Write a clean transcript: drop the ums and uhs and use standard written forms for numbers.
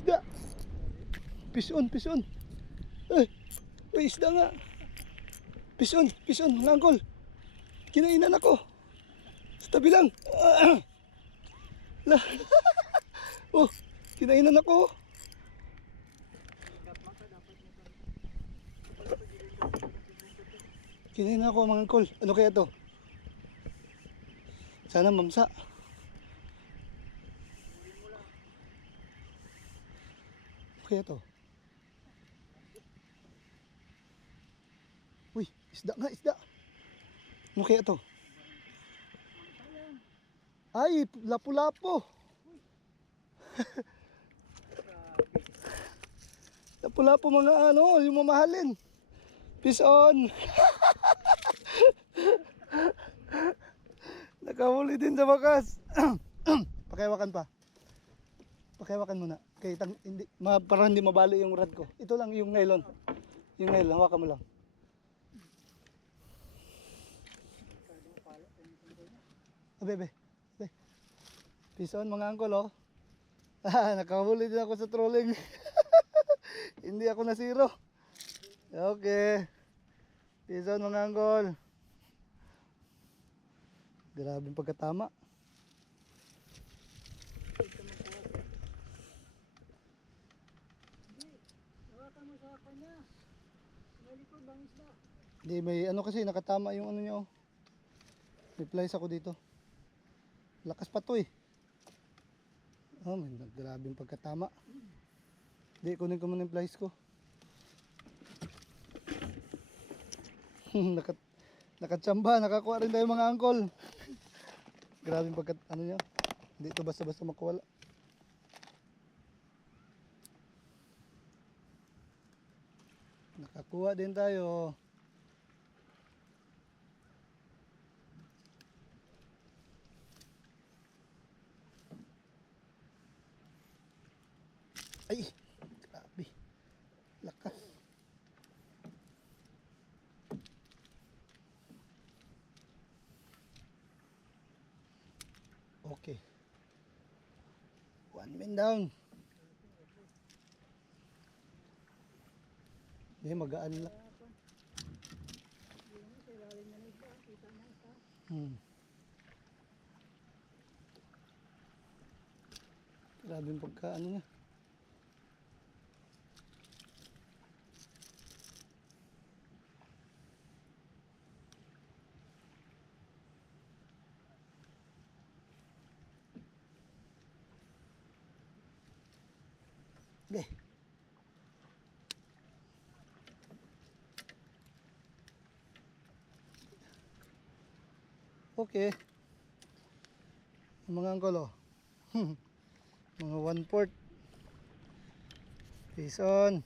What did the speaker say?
isda. Pison, pison. Ay, may isda nga. Pison, pison, mga angkol. Kinainan ako. Sa tabi lang. La. Oh, kinainan ako. Kinainan ako mga angkol. Ano kaya to? Sana mamsa. Ano kaya to? Uy, isda nga, isda. Ano kaya to? Ay, lapu-lapo. Lapu-lapo mga ano, yung mamahalin. Fish on. Nakahuli din sa bakas. Pakihawakan pa. Pakihawakan muna. Kaya hindi, para hindi mabalo yung rod ko. Ito lang yung nylon. Yung nylon, hawakan mo lang. Bebe. Fish on mga angkol oh. Nakahuli din ako sa trolling. Hindi ako nasiro. Okay. Fish on mga angkol. Grabing pagkatama. Hindi may ano kasi nakatama yung ano nyo. May flies ako dito. Lakas pa to eh. Oh, may grabing pagkatama. Hindi, kunin ko muna yung flies ko. Nakatsamba, nakakuha rin tayo mga angkol. Grabing pagkat ano nyo. Hindi ito basta-basta makuwala. Nakakuha din tayo. Ay, grabe. Lakas. Okay. One man down. Hindi, magaan lang. Grabe yung pagka ano niya. Okay. Okay. Mga angkol oh. Mga 1/4. Fish on.